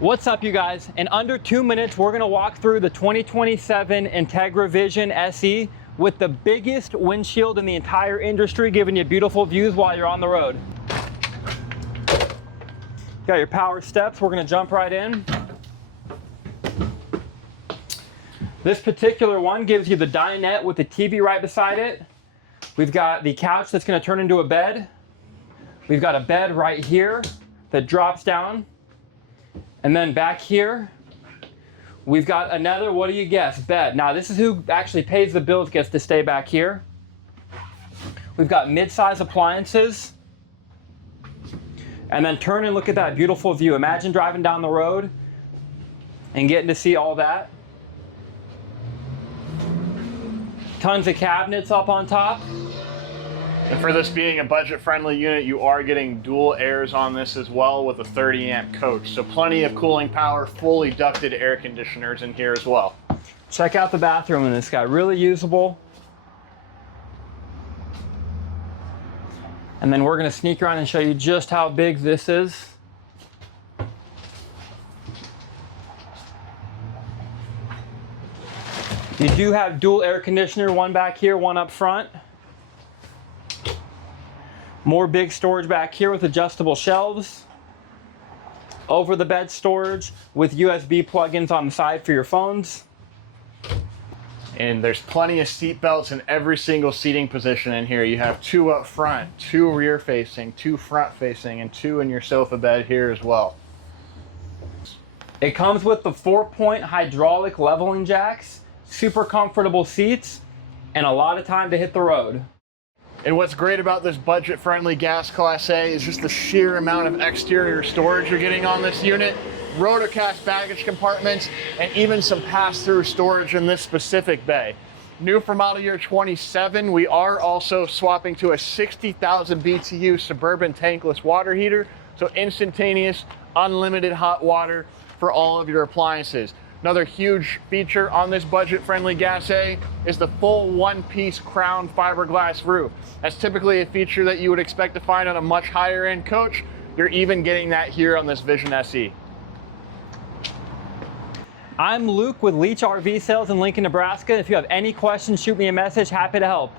What's up, you guys? In under 2 minutes, we're gonna walk through the 2027 Entegra Vision SE with the biggest windshield in the entire industry, giving you beautiful views while you're on the road. Got your power steps, we're gonna jump right in. This particular one gives you the dinette with the TV right beside it. We've got the couch that's gonna turn into a bed. We've got a bed right here that drops down. And then back here, we've got another, what do you guess, bed. Now this is who actually pays the bills, gets to stay back here. We've got mid-size appliances. And then turn and look at that beautiful view. Imagine driving down the road and getting to see all that. Tons of cabinets up on top. And for this being a budget-friendly unit, you are getting dual airs on this as well with a 30-amp coach. So plenty of cooling power, fully ducted air conditioners in here as well. Check out the bathroom in this guy, really usable. And then we're gonna sneak around and show you just how big this is. You do have dual air conditioner, one back here, one up front. More big storage back here with adjustable shelves. Over the bed storage with USB plugins on the side for your phones. And there's plenty of seat belts in every single seating position in here. You have 2 up front, 2 rear facing, 2 front facing, and 2 in your sofa bed here as well. It comes with the 4-point hydraulic leveling jacks, super comfortable seats, and a lot of time to hit the road. And what's great about this budget-friendly gas Class A is just the sheer amount of exterior storage you're getting on this unit. Rotocast baggage compartments, and even some pass-through storage in this specific bay. New for model year 27, we are also swapping to a 60,000 BTU Suburban tankless water heater, so instantaneous, unlimited hot water for all of your appliances. Another huge feature on this budget-friendly gas A is the full one-piece crown fiberglass roof. That's typically a feature that you would expect to find on a much higher-end coach. You're even getting that here on this Vision SE. I'm Luke with Leach RV Sales in Lincoln, Nebraska. If you have any questions, shoot me a message. Happy to help.